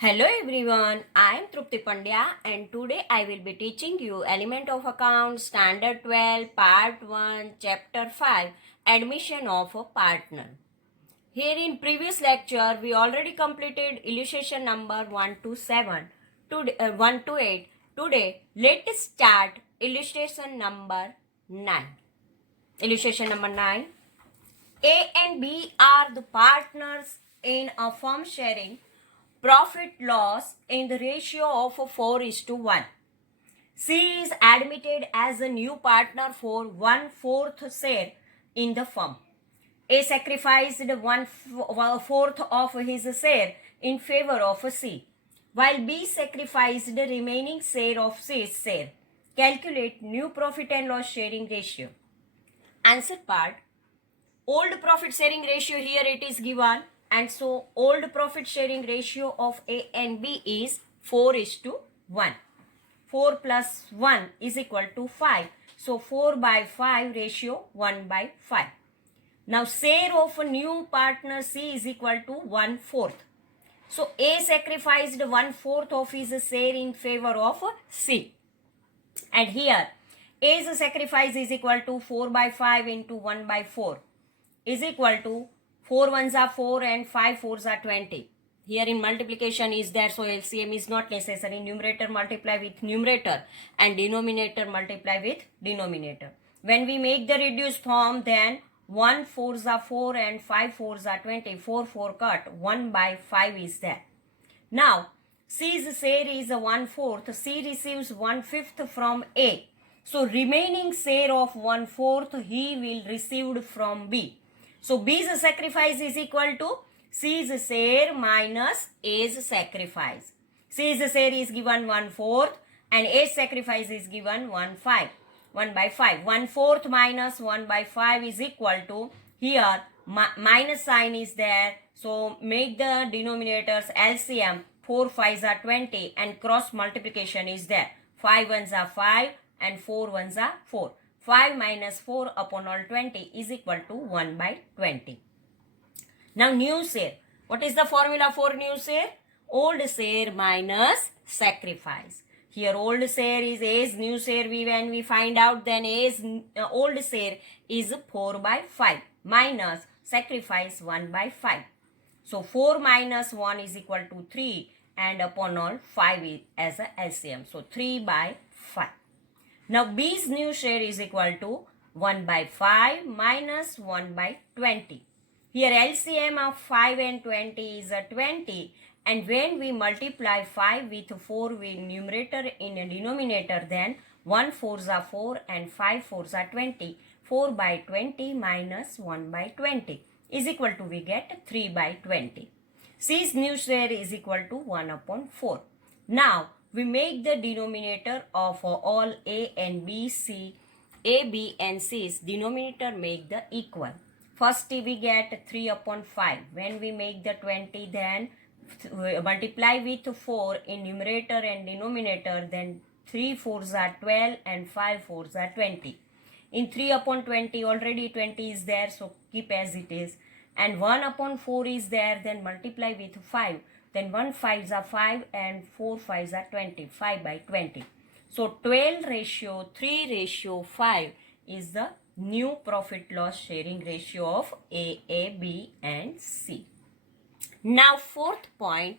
Hello everyone, I am Trupti Pandya and today I will be teaching you Element of Account Standard 12 Part 1 Chapter 5 Admission of a Partner. Here in previous lecture we already completed illustration number 1 to 7 1 to 8. Today let us start illustration number 9. Illustration number 9. A and B are the partners in a firm sharing profit loss in the ratio of 4:1. C is admitted as a new partner for 1/4 share in the firm. A sacrificed 1/4 of his share in favor of C, while B sacrificed the remaining share of C's share. Calculate new profit and loss sharing ratio. Answer part. Old profit sharing ratio, here it is given, and so old profit sharing ratio of A and B is 4:1. 4 plus 1 is equal to 5. So 4/5 ratio 1/5. Now share of a new partner C is equal to 1/4. So A sacrificed 1/4 of his share in favor of C. And here A's sacrifice is equal to 4/5 into 1/4. Is equal to 4 ones are 4 and 5 fours are 20. Here in multiplication is there, so LCM is not necessary. Numerator multiply with numerator and denominator multiply with denominator. When we make the reduced form, then 1 fours are 4 and 5 fours are 20. 4 cut, 1/5 is there. Now C's share is a 1/4. C receives 1/5 from A. So remaining share of 1/4 he will receive from B. So B's sacrifice is equal to C's share minus A's sacrifice. C's share is given 1/4 and A's sacrifice is given 1/5. 1/5. 1/4 minus 1/5 is equal to, here minus sign is there. So make the denominators LCM. 4 5s are 20 and cross multiplication is there. 5 ones are 5 and 4 ones are 4. 5 minus 4 upon all 20 is equal to 1/20. Now new share. What is the formula for new share? Old share minus sacrifice. Here old share is A's, new share when we find out, then A's old share is 4/5 minus sacrifice 1/5. So 4 minus 1 is equal to 3 and upon all 5 is as a LCM. So 3/5. Now B's new share is equal to 1/5 minus 1/20. Here LCM of 5 and 20 is a 20, and when we multiply 5 with 4 with numerator in a denominator, then 1 fours are 4 and 5 fours are 20. 4/20 minus 1/20 is equal to, we get 3/20. C's new share is equal to 1/4. Now we make the denominator of all A and B, C, A, B and C's denominator make the equal. First we get 3/5. When we make the 20, then multiply with 4 in numerator and denominator, then 3 fours are 12 and 5 fours are 20. In 3/20 already 20 is there, so keep as it is. And 1/4 is there, then multiply with 5. Then 1 5s are 5 and 4 5s are 20. 5/20. So 12:3:5 is the new profit loss sharing ratio of A, B and C. Now fourth point,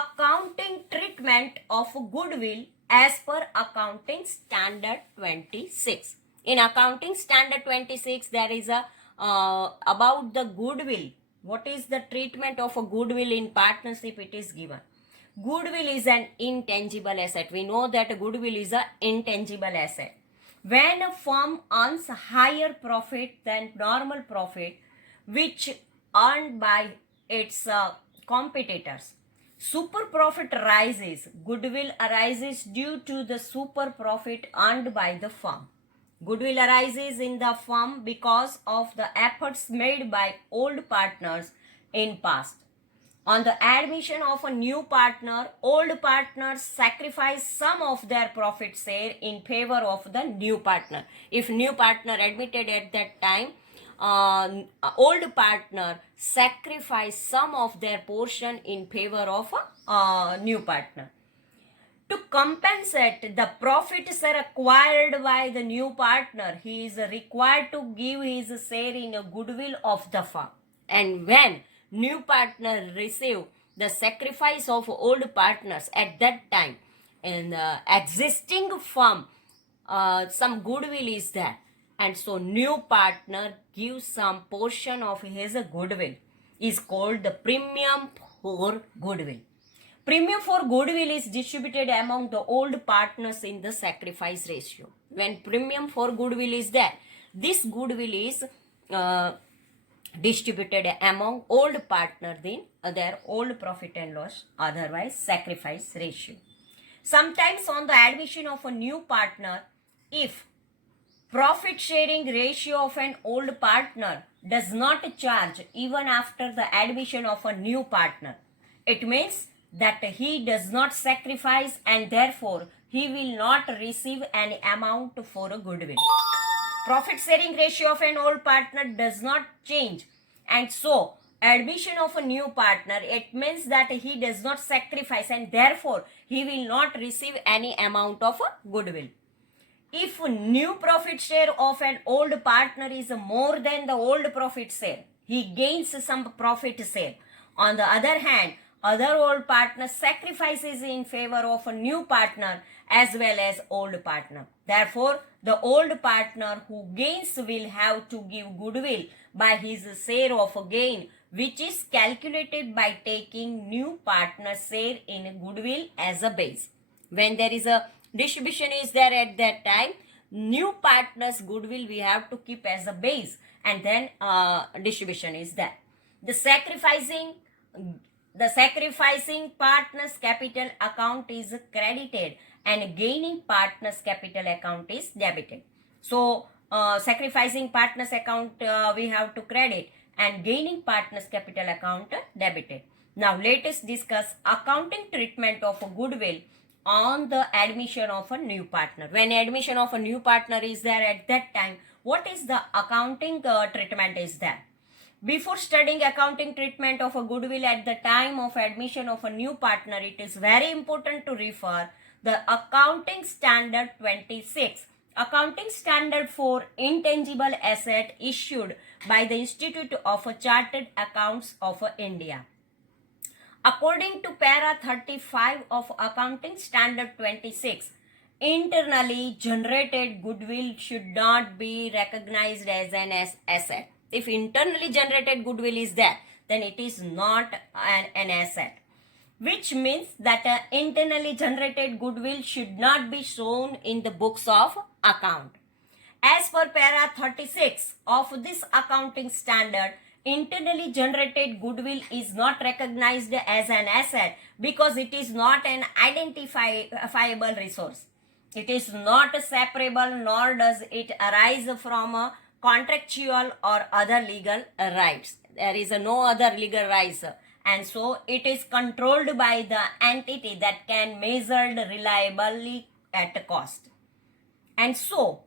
accounting treatment of goodwill as per accounting standard 26. In accounting standard 26 there is a about the goodwill. What is the treatment of a goodwill in partnership? It is given. Goodwill is an intangible asset. We know that goodwill is an intangible asset. When a firm earns higher profit than normal profit, which earned by its competitors, super profit arises. Goodwill arises due to the super profit earned by the firm. Goodwill arises in the firm because of the efforts made by old partners in past. On the admission of a new partner, old partners sacrifice some of their profit share in favor of the new partner. If new partner admitted at that time, old partner sacrifice some of their portion in favor of a new partner. To compensate the profits are acquired by the new partner, he is required to give his share in a goodwill of the firm. And when new partner receive the sacrifice of old partners at that time, in the existing firm, some goodwill is there, and so new partner gives some portion of his goodwill, is called the premium for goodwill. Premium for goodwill is distributed among the old partners in the sacrifice ratio. When premium for goodwill is there, this goodwill is distributed among old partners in their old profit and loss, otherwise sacrifice ratio. Sometimes on the admission of a new partner, if profit sharing ratio of an old partner does not charge even after the admission of a new partner, it means that he does not sacrifice and therefore he will not receive any amount for a goodwill. Profit sharing ratio of an old partner does not change, and so admission of a new partner, it means that he does not sacrifice and therefore he will not receive any amount of goodwill. If new profit share of an old partner is more than the old profit share, he gains some profit share. On the other hand, other old partner sacrifices in favor of a new partner as well as old partner. Therefore, the old partner who gains will have to give goodwill by his share of a gain, which is calculated by taking new partner's share in goodwill as a base. When there is a distribution is there at that time, new partner's goodwill we have to keep as a base, and then distribution is there. The sacrificing partner's capital account is credited and gaining partner's capital account is debited. So sacrificing partner's account we have to credit and gaining partner's capital account debited. Now let us discuss accounting treatment of a goodwill on the admission of a new partner. When admission of a new partner is there at that time, what is the accounting treatment is there? Before studying accounting treatment of a goodwill at the time of admission of a new partner, it is very important to refer the Accounting Standard 26, Accounting Standard for Intangible Asset issued by the Institute of Chartered Accountants of India. According to para 35 of Accounting Standard 26, internally generated goodwill should not be recognized as an asset. If internally generated goodwill is there, then it is not an asset, which means that internally generated goodwill should not be shown in the books of account. As per para 36 of this accounting standard, internally generated goodwill is not recognized as an asset because it is not an identifiable resource. It is not separable, nor does it arise from a contractual or other legal rights. There is no other legal rights, and so it is controlled by the entity that can measured reliably at cost. And so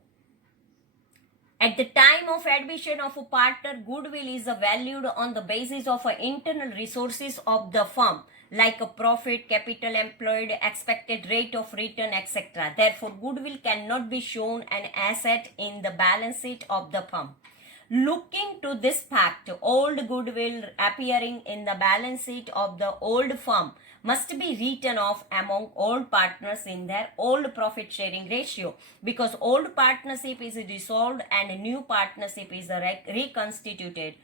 at the time of admission of a partner, goodwill is valued on the basis of internal resources of the firm, like a profit, capital employed, expected rate of return, etc. Therefore, goodwill cannot be shown an asset in the balance sheet of the firm. Looking to this fact, old goodwill appearing in the balance sheet of the old firm must be written off among old partners in their old profit sharing ratio, because old partnership is dissolved and a new partnership is reconstructed.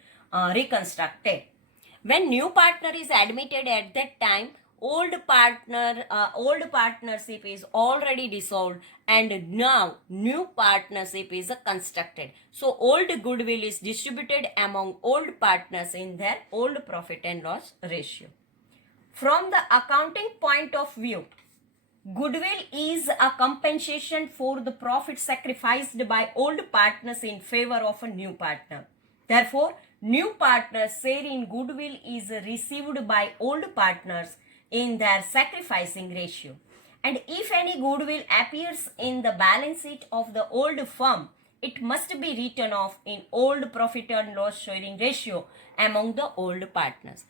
When new partner is admitted at that time, old partnership is already dissolved and now new partnership is constructed. So old goodwill is distributed among old partners in their old profit and loss ratio. From the accounting point of view, goodwill is a compensation for the profit sacrificed by old partners in favor of a new partner. Therefore, new partners' share in goodwill is received by old partners in their sacrificing ratio. And if any goodwill appears in the balance sheet of the old firm, it must be written off in old profit and loss sharing ratio among the old partners.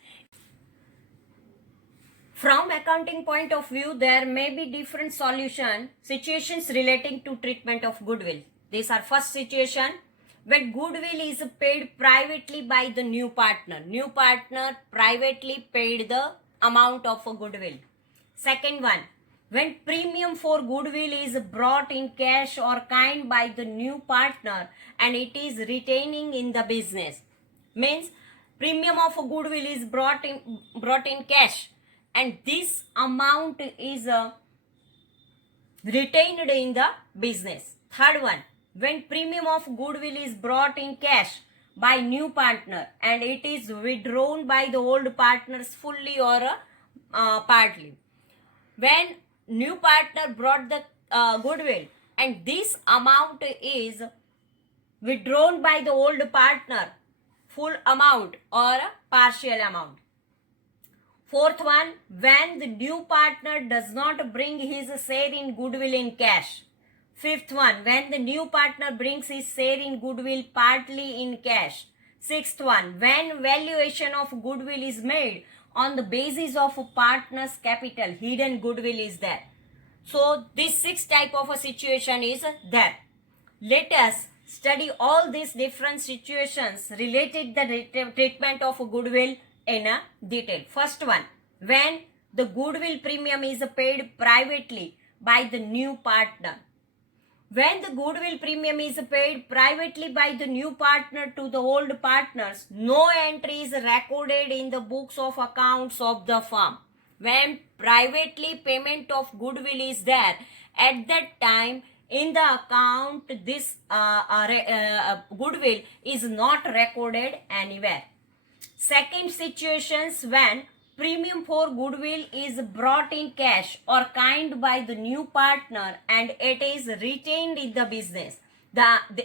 From accounting point of view, there may be different situations relating to treatment of goodwill. These are first situation when goodwill is paid privately by the new partner. New partner privately paid the amount of a goodwill. Second one, when premium for goodwill is brought in cash or kind by the new partner and it is retaining in the business. Means premium of a goodwill is brought in cash and this amount is retained in the business. Third one, when premium of goodwill is brought in cash by new partner and it is withdrawn by the old partners fully or partly. When new partner brought the goodwill and this amount is withdrawn by the old partner, full amount or partial amount. Fourth one, when the new partner does not bring his share in goodwill in cash. Fifth one, when the new partner brings his share in goodwill partly in cash. Sixth one, when valuation of goodwill is made on the basis of a partner's capital, hidden goodwill is there. So this 6 type of a situation is there. Let us study all these different situations related to the treatment of goodwill in a detail. First one, when the goodwill premium is paid privately by the new partner. When the goodwill premium is paid privately by the new partner to the old partners, no entry is recorded in the books of accounts of the firm. When privately payment of goodwill is there, at that time in the account this goodwill is not recorded anywhere. Second situations, when premium for goodwill is brought in cash or kind by the new partner and it is retained in the business.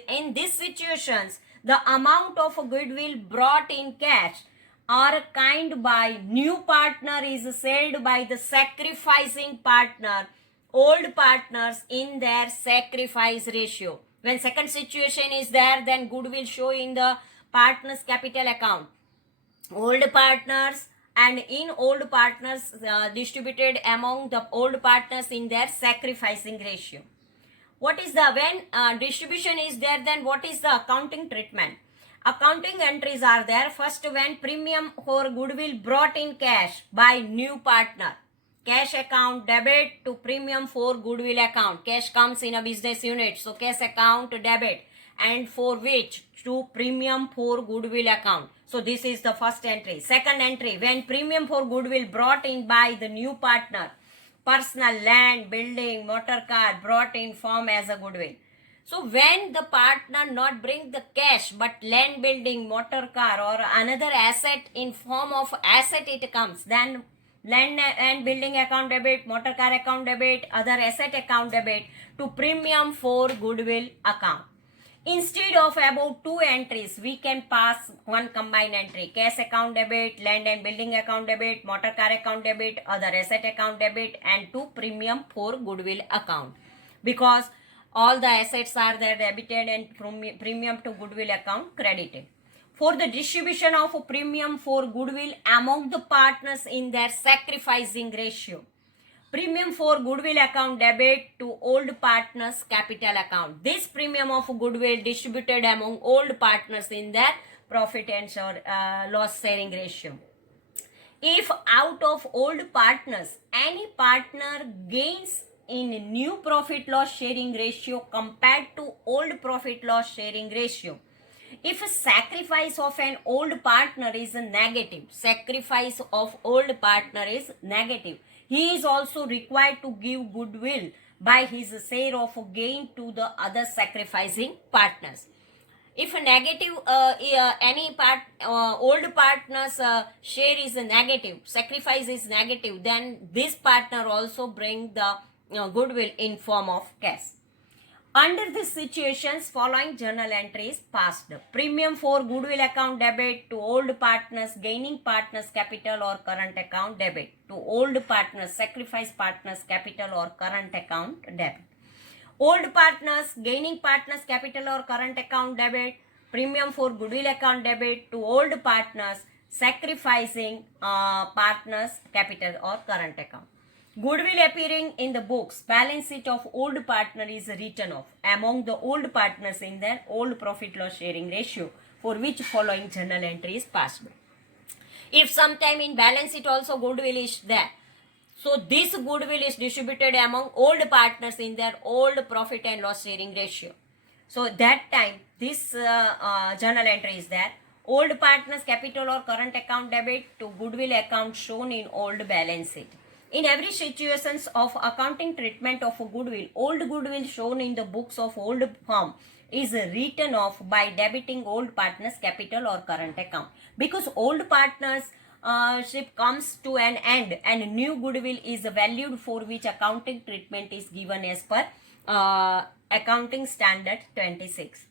In these situations, the amount of goodwill brought in cash or kind by new partner is sold by the sacrificing partner, old partners in their sacrifice ratio. When second situation is there, then goodwill show in the partner's capital account. Old partners and in old partners distributed among the old partners in their sacrificing ratio. What is the, when distribution is there, then what is the accounting treatment? Accounting entries are there. First, when premium for goodwill brought in cash by new partner. Cash account debit to premium for goodwill account. Cash comes in a business unit, so cash account debit, and for which to premium for goodwill account. So this is the first entry. Second entry, when premium for goodwill brought in by the new partner. Personal land, building, motor car brought in form as a goodwill. So when the partner not bring the cash but land, building, motor car or another asset in form of asset it comes, then land and building account debit, motor car account debit, other asset account debit to premium for goodwill account. Instead of about 2 entries, we can pass one combined entry. Cash account debit, land and building account debit, motor car account debit, other asset account debit, and to premium for goodwill account. Because all the assets are there debited and premium to goodwill account credited. For the distribution of a premium for goodwill among the partners in their sacrificing ratio. Premium for goodwill account debit to old partners capital account. This premium of goodwill distributed among old partners in their profit and loss sharing ratio. If out of old partners, any partner gains in new profit loss sharing ratio compared to old profit loss sharing ratio. If a sacrifice of an old partner is a negative, sacrifice of old partner is negative, he is also required to give goodwill by his share of gain to the other sacrificing partners. If a negative, old partner's share is a negative, sacrifice is negative, then this partner also bring the goodwill in form of cash. Under these situations, following journal entries passed. Premium for goodwill account debit to old partners, gaining partners capital or current account debit. To old partners, sacrifice partners capital or current account debit. Old partners, gaining partners capital or current account debit. Premium for goodwill account debit to old partners, sacrificing partner's capital or current account. Goodwill appearing in the books, balance sheet of old partner is written off among the old partners in their old profit loss sharing ratio, for which following journal entry is possible. If sometime in balance sheet also goodwill is there, so this goodwill is distributed among old partners in their old profit and loss sharing ratio. So that time this journal entry is there. Old partners capital or current account debit to goodwill account shown in old balance sheet. In every situations of accounting treatment of a goodwill, old goodwill shown in the books of old firm is written off by debiting old partners capital or current account, because old partners ship comes to an end and new goodwill is valued, for which accounting treatment is given as per accounting standard 26.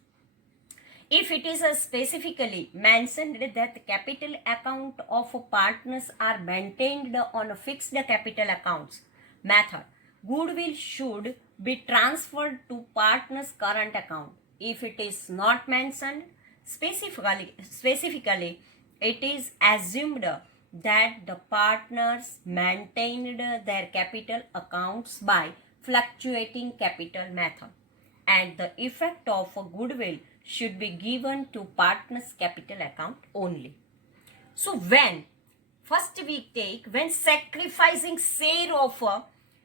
If it is specifically mentioned that the capital account of partners are maintained on a fixed capital accounts method, goodwill should be transferred to partner's current account. If it is not mentioned specifically, it is assumed that the partners maintained their capital accounts by fluctuating capital method, and the effect of a goodwill should be given to partner's capital account only. So when sacrificing share of a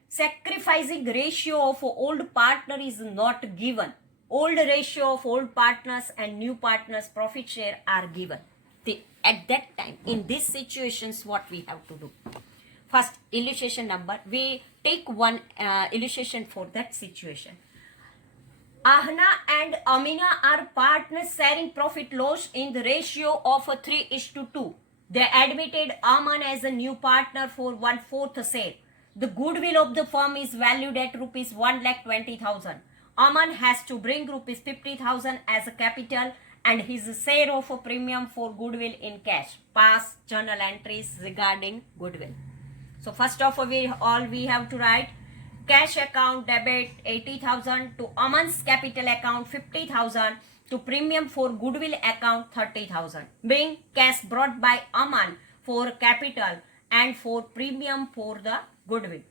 sacrificing ratio of old partner is not given, old ratio of old partners and new partners profit share are given. At that time, in these situations, what we have to do? First, illustration number, we take one illustration for that situation. Ahna and Amina are partners sharing profit loss in the ratio of 3:2. They admitted Aman as a new partner for 1/4 share. The goodwill of the firm is valued at rupees 1,20,000. Aman has to bring rupees 50,000 as a capital and his share of a premium for goodwill in cash. Past journal entries regarding goodwill. So first of all, we have to write cash account debit 80,000 to Aman's capital account 50,000 to premium for goodwill account 30,000, being cash brought by Aman for capital and for premium for the goodwill.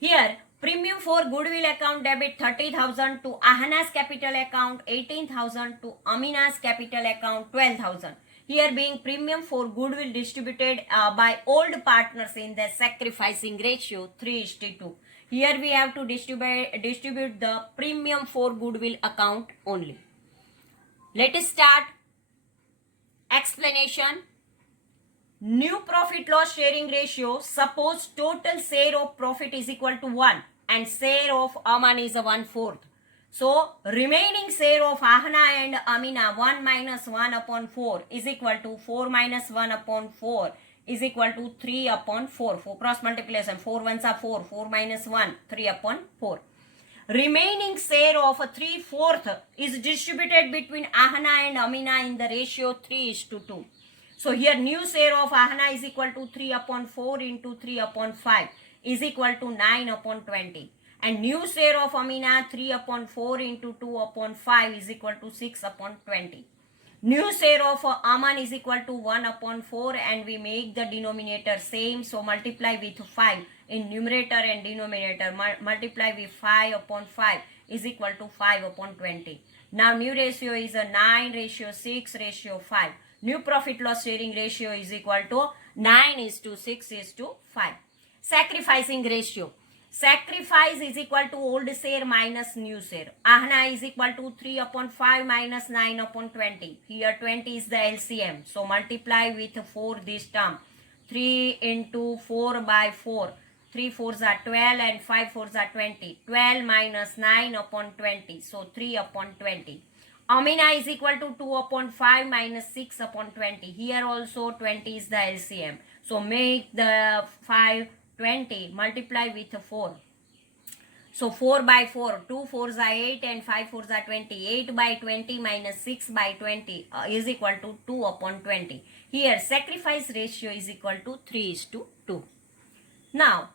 Here, premium for goodwill account debit 30,000 to Ahana's capital account 18,000 to Amina's capital account 12,000. Here being premium for goodwill distributed by old partners in the sacrificing ratio 3:2. Here we have to distribute the premium for goodwill account only. Let us start explanation. New profit loss sharing ratio. Suppose total share of profit is equal to 1 and share of Aman is 1/4. So, remaining share of Ahna and Amina 1 minus 1 upon 4 is equal to 4 minus 1 upon 4 is equal to 3 upon 4. For cross multiplication, 4 ones are 4, 4 minus 1, 3 upon 4. Remaining share of 3/4 is distributed between Ahna and Amina in the ratio 3:2. So, here new share of Ahna is equal to 3 upon 4 into 3 upon 5 is equal to 9 upon 20. And new share of Amina 3 upon 4 into 2 upon 5 is equal to 6 upon 20. New share of Aman is equal to 1 upon 4 and we make the denominator same. So multiply with 5 in numerator and denominator. Multiply with 5 upon 5 is equal to 5 upon 20. Now new ratio is a 9:6:5. New profit loss sharing ratio is equal to 9:6:5. Sacrificing ratio. Sacrifice is equal to old share minus new share. Ahna is equal to 3 upon 5 minus 9 upon 20. Here 20 is the LCM. So multiply with 4 this term. 3 into 4 by 4. 3 4s are 12 and 5 4s are 20. 12 minus 9 upon 20. So 3 upon 20. Amina is equal to 2 upon 5 minus 6 upon 20. Here also 20 is the LCM. So make the 5 20, multiply with 4. So 4 by 4, 2 4s are 8 and 5 4s are 20. 8 by 20 minus 6 by 20 is equal to 2 upon 20. Here sacrifice ratio is equal to 3:2. Now,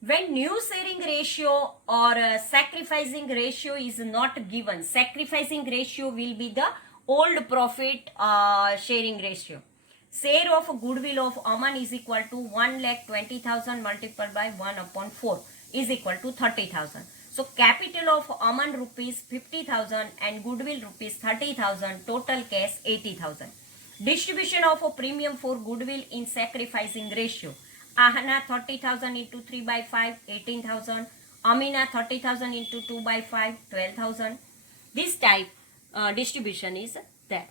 when new sharing ratio or sacrificing ratio is not given, sacrificing ratio will be the old profit sharing ratio. Share of goodwill of Aman is equal to 1,20,000 multiplied by 1 upon 4 is equal to 30,000. So capital of Aman rupees 50,000 and goodwill rupees 30,000, total cash 80,000. Distribution of a premium for goodwill in sacrificing ratio. Ahana 30,000 into 3 by 5, 18,000. Amina 30,000 into 2 by 5, 12,000. This type distribution is there.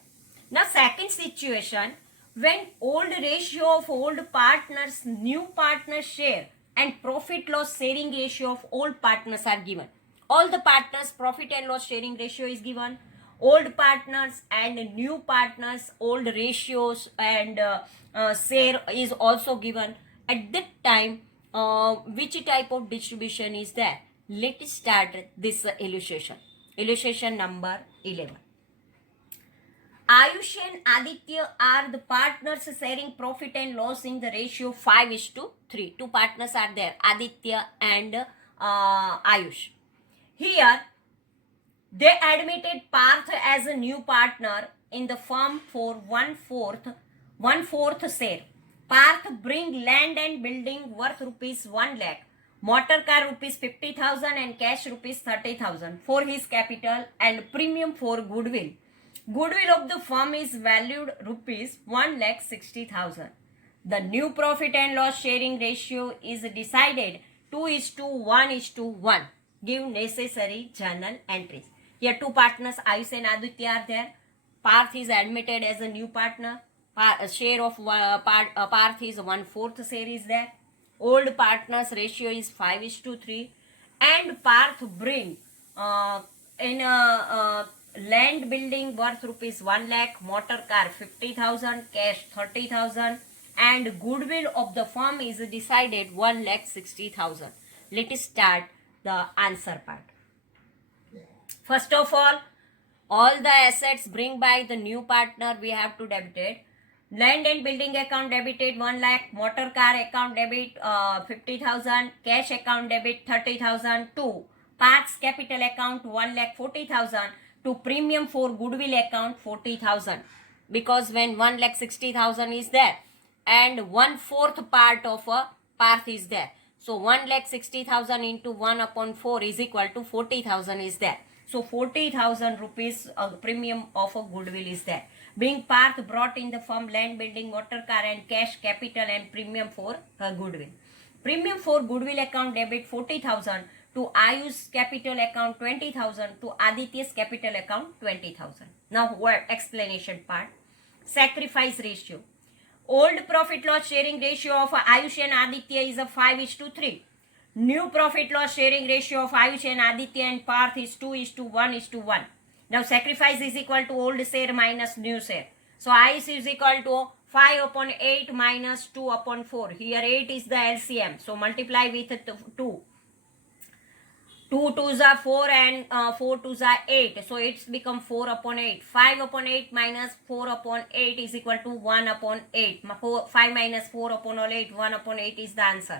Now second situation, when old ratio of old partners, new partners share and profit loss sharing ratio of old partners are given. All the partners profit and loss sharing ratio is given. Old partners and new partners old ratios and share is also given. At that time, which type of distribution is there? Let's start this illustration. Illustration number 11. Ayush and Aditya are the partners sharing profit and loss in the ratio 5:3. Two partners are there, Aditya and Ayush. Here, they admitted Parth as a new partner in the firm for one-fourth share. Parth bring land and building worth rupees 1 lakh, motor car rupees 50,000 and cash rupees 30,000 for his capital and premium for goodwill. Goodwill of the firm is valued rupees 1,60,000. The new profit and loss sharing ratio is decided 2:1:1. Give necessary journal entries. Here two partners, Ayush and Aditya, are there. Parth is admitted as a new partner. Share of Parth is 1/4 share is there. Old partners ratio is 5:3. And Parth bring in a land building worth rupees 1 lakh, motor car 50,000, cash 30,000, and goodwill of the firm is decided 1,60,000. Let us start the answer part. First of all the assets bring by the new partner we have to debit it. Land and building account debited 1 lakh, motor car account debit 50,000, cash account debit 30,000 to Parth's capital account 1,40,000 to premium for goodwill account 40,000. Because when 1,60,000 is there and 1/4 part of a Parth is there. So 1,60,000 into 1/4 is equal to 40,000 is there. So 40,000 rupees premium of a goodwill is there. Being Parth brought in the firm land, building, motor car and cash capital and premium for goodwill. Premium for goodwill account debit 40,000 to Ayush's capital account 20,000 to Aditya's capital account 20,000. Now word explanation part. Sacrifice ratio. Old profit loss sharing ratio of Ayush and Aditya is a 5:3. New profit loss sharing ratio of Ayush and Aditya and Parth is 2:1:1. Now sacrifice is equal to old share minus new share. So Ayush is equal to 5/8 minus 2/4. Here 8 is the LCM. So multiply with 2. 2 2s are 4 and 4 2s are 8. So it's become 4/8. 5/8 minus 4/8 is equal to 1/8. 5 minus 4/8, 1/8 is the answer.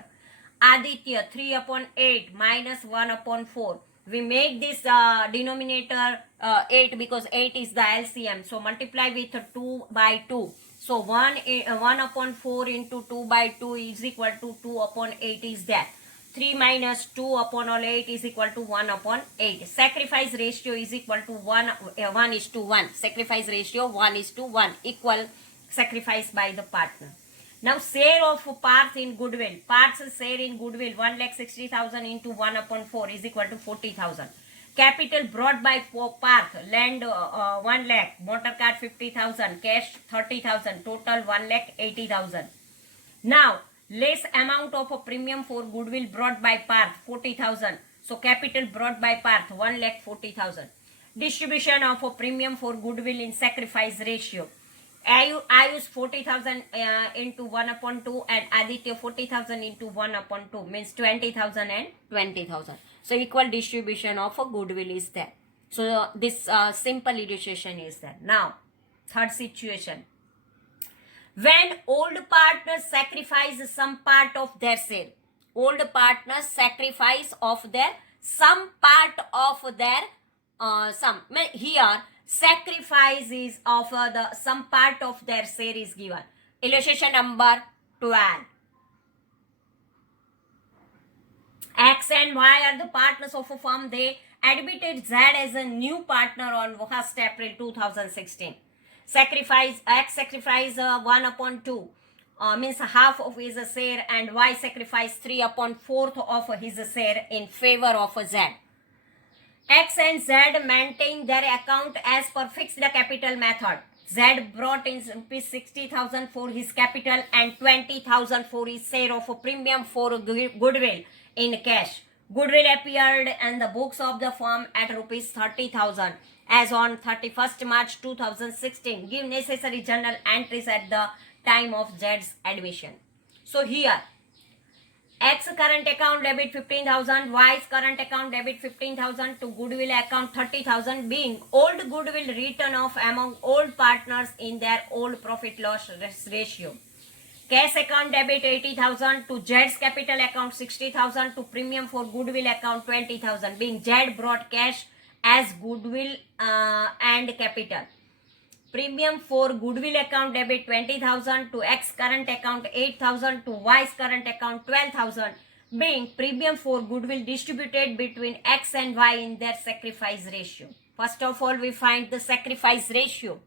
Aditya 3/8 minus 1/4. We make this denominator 8 because 8 is the LCM. So multiply with 2 by 2. So 1/4 into 2 by 2 is equal to 2/8 is that. 3 minus 2/8 is equal to 1/8. Sacrifice ratio is equal to 1:1. Sacrifice ratio 1:1 equal sacrifice by the partner. Now share of Parth in goodwill. Parth's share in goodwill 1,60,000 into 1/4 is equal to 40,000. Capital brought by Parth, land 1 lakh, motor car 50,000, cash 30,000, total 1,80,000. Now less amount of a premium for goodwill brought by Parth 40,000. So capital brought by Parth 1,40,000. Distribution of a premium for goodwill in sacrifice ratio. Ayush 40,000 into 1/2 and Aditya 40,000 into 1/2 means 20,000 and 20,000. So equal distribution of a goodwill is there. So this simple illustration is there. Now third situation. When old partners sacrifice some part of their share. Old partners sacrifice of their some part of their some. Here sacrifice is of the some part of their share is given. Illustration number 12. X and Y are the partners of a firm. They admitted Z as a new partner on 1st April 2016. X sacrifice 1 upon 2, means half of his share, and Y sacrifice 3 upon 4th of his share in favor of Z. X and Z maintain their account as per fixed capital method. Z brought in rupees 60,000 for his capital and 20,000 for his share of a premium for goodwill in cash. Goodwill appeared in the books of the firm at rupees 30,000 as on 31st March 2016. Give necessary journal entries at the time of Z's admission. So here, X current account debit 15,000, Y's current account debit 15,000 to goodwill account 30,000, being old goodwill written off among old partners in their old profit loss ratio. Cash account debit 80,000 to Z's capital account 60,000 to premium for goodwill account 20,000, being Z brought cash as goodwill and capital. Premium for goodwill account debit 20,000 to X current account 8,000 to Y's current account 12,000, being premium for goodwill distributed between X and Y in their sacrifice ratio. First of all, we find the sacrifice ratio.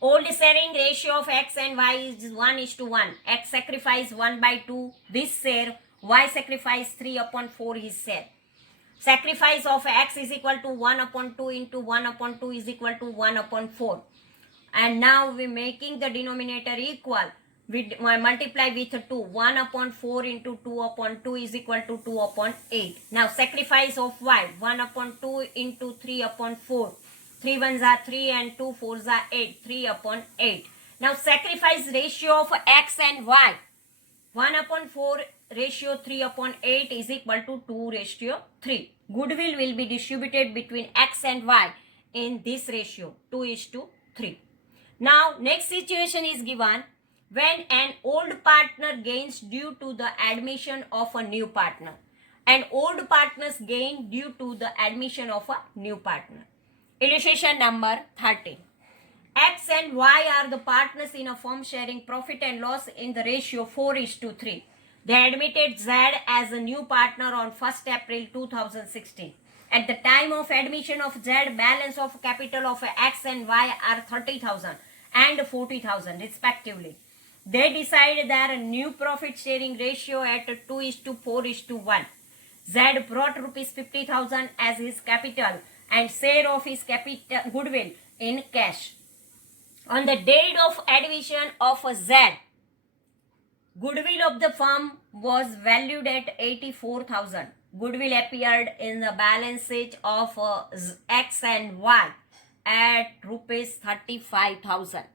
Old sharing ratio of X and Y is 1:1. X sacrifice 1/2 this share, Y sacrifice 3 upon 4 his share. Sacrifice of X is equal to 1 upon 2 into 1 upon 2 is equal to 1 upon 4. And now we're making the denominator equal. We multiply with 2. 1 upon 4 into 2 upon 2 is equal to 2 upon 8. Now sacrifice of Y. 1 upon 2 into 3 upon 4. 3 ones are 3 and 2 fours are 8. 3 upon 8. Now sacrifice ratio of X and Y. 1 upon 4 ratio 3 upon 8 is equal to 2:3. Goodwill will be distributed between X and Y in this ratio 2:3. Now next situation is given when an old partner gains due to the admission of a new partner and old partners gain due to the admission of a new partner. Illustration number 13. X and Y are the partners in a firm sharing profit and loss in the ratio 4:3. They admitted Z as a new partner on 1st April 2016. At the time of admission of Z, balance of capital of X and Y are 30,000 and 40,000 respectively. They decided their new profit sharing ratio at 2:4:1. Z brought rupees 50,000 as his capital and share of his capital goodwill in cash. On the date of admission of Z, goodwill of the firm was valued at 84,000. Goodwill appeared in the balance sheet of X and Y at rupees 35,000.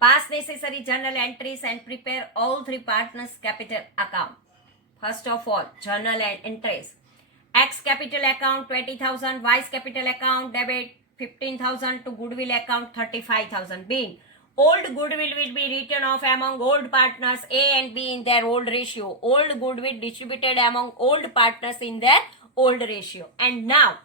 Pass necessary journal entries and prepare all three partners' capital account. First of all, journal entries. X capital account 20,000, Y's capital account debit 15,000 to goodwill account 35,000, being old goodwill will be written off among old partners A and B in their old ratio. Old goodwill distributed among old partners in their old ratio. And now,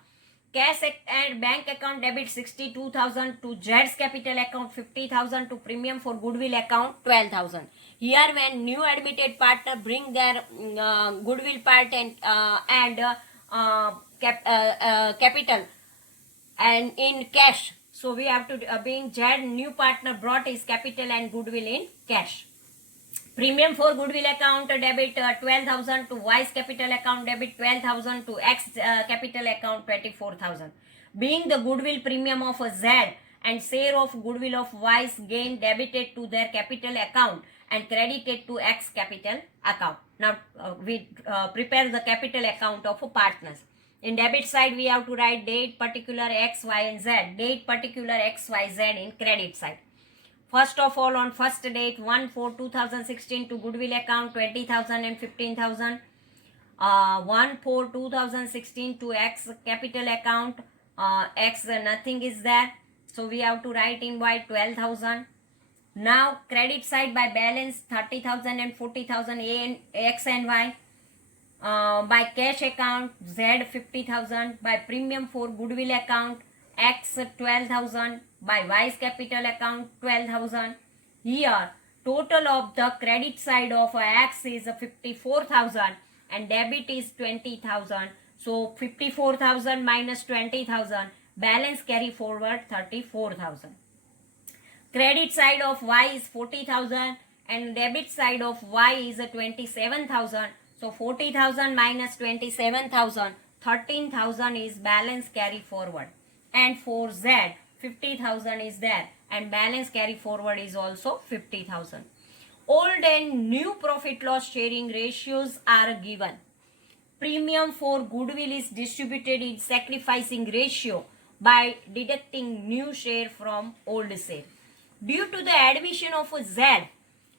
cash and bank account debit 62,000 to Z's capital account 50,000 to premium for goodwill account 12,000. Here, when new admitted partner bring their goodwill part and capital and in cash. So we have to, being Z, new partner brought his capital and goodwill in cash. Premium for goodwill account debit 12,000 to Y's capital account debit 12,000 to X capital account 24,000. Being the goodwill premium of Z and share of goodwill of Y's gain debited to their capital account and credited to X capital account. Now we prepare the capital account of partners. In debit side, we have to write date particular X, Y and Z. Date particular X, Y, Z in credit side. First of all, on first date 1/4/2016 to goodwill account 20,000 and 15,000. 1/4/2016 to X capital account. X nothing is there. So we have to write in Y 12,000. Now credit side by balance 30,000 and 40,000 A and X and Y. By cash account Z 50,000, by premium for goodwill account X 12,000, by Y's capital account 12,000. Here, total of the credit side of X is 54,000 and debit is 20,000. So 54,000 minus 20,000, balance carry forward 34,000. Credit side of Y is 40,000 and debit side of Y is 27,000. So 40,000 minus 27,000, 13,000 is balance carry forward. And for Z, 50,000 is there and balance carry forward is also 50,000. Old and new profit loss sharing ratios are given. Premium for goodwill is distributed in sacrificing ratio by deducting new share from old share. Due to the admission of Z,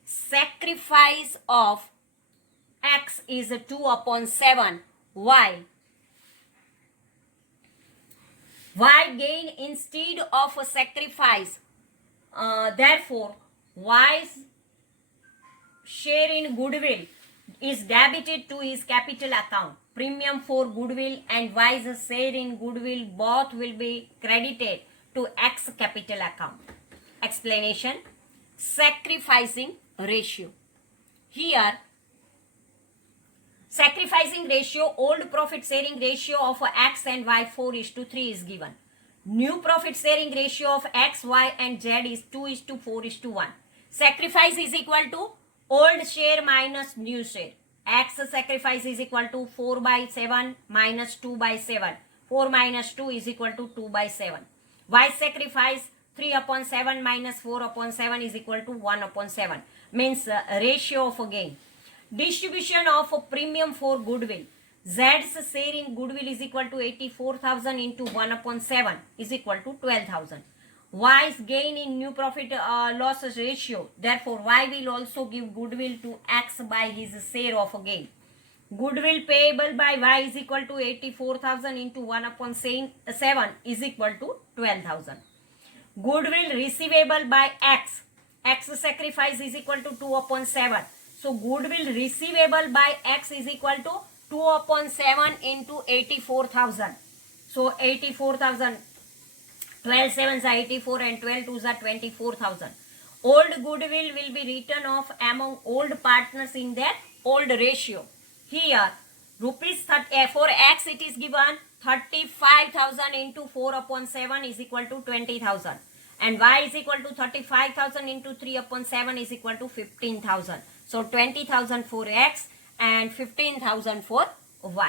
sacrifice of X is 2/7. Y gain instead of a sacrifice. Therefore, Y's share in goodwill is debited to his capital account. Premium for goodwill and Y's share in goodwill both will be credited to X capital account. Explanation: sacrificing ratio. Here, sacrificing ratio, old profit sharing ratio of X and Y 4:3 is given. New profit sharing ratio of X, Y and Z is 2:4:1. Sacrifice is equal to old share minus new share. X sacrifice is equal to 4/7 minus 2/7. 4 minus 2 is equal to 2/7. Y sacrifice 3/7 minus 4/7 is equal to 1/7. Means ratio of gain. Distribution of premium for goodwill. Z's share in goodwill is equal to 84,000 into 1/7 is equal to 12,000. Y's gain in new profit loss ratio. Therefore, Y will also give goodwill to X by his share of gain. Goodwill payable by Y is equal to 84,000 into 1/7 is equal to 12,000. Goodwill receivable by X. X sacrifice is equal to 2/7. So, goodwill receivable by X is equal to 2/7 into 84,000. So, 84,000. 12 sevens are 84 and 12 twos are 24,000. Old goodwill will be written off among old partners in their old ratio. Here, rupees for X it is given 35,000 into 4/7 is equal to 20,000. And Y is equal to 35,000 into 3/7 is equal to 15,000. So 20,000 for X and 15,000 for Y.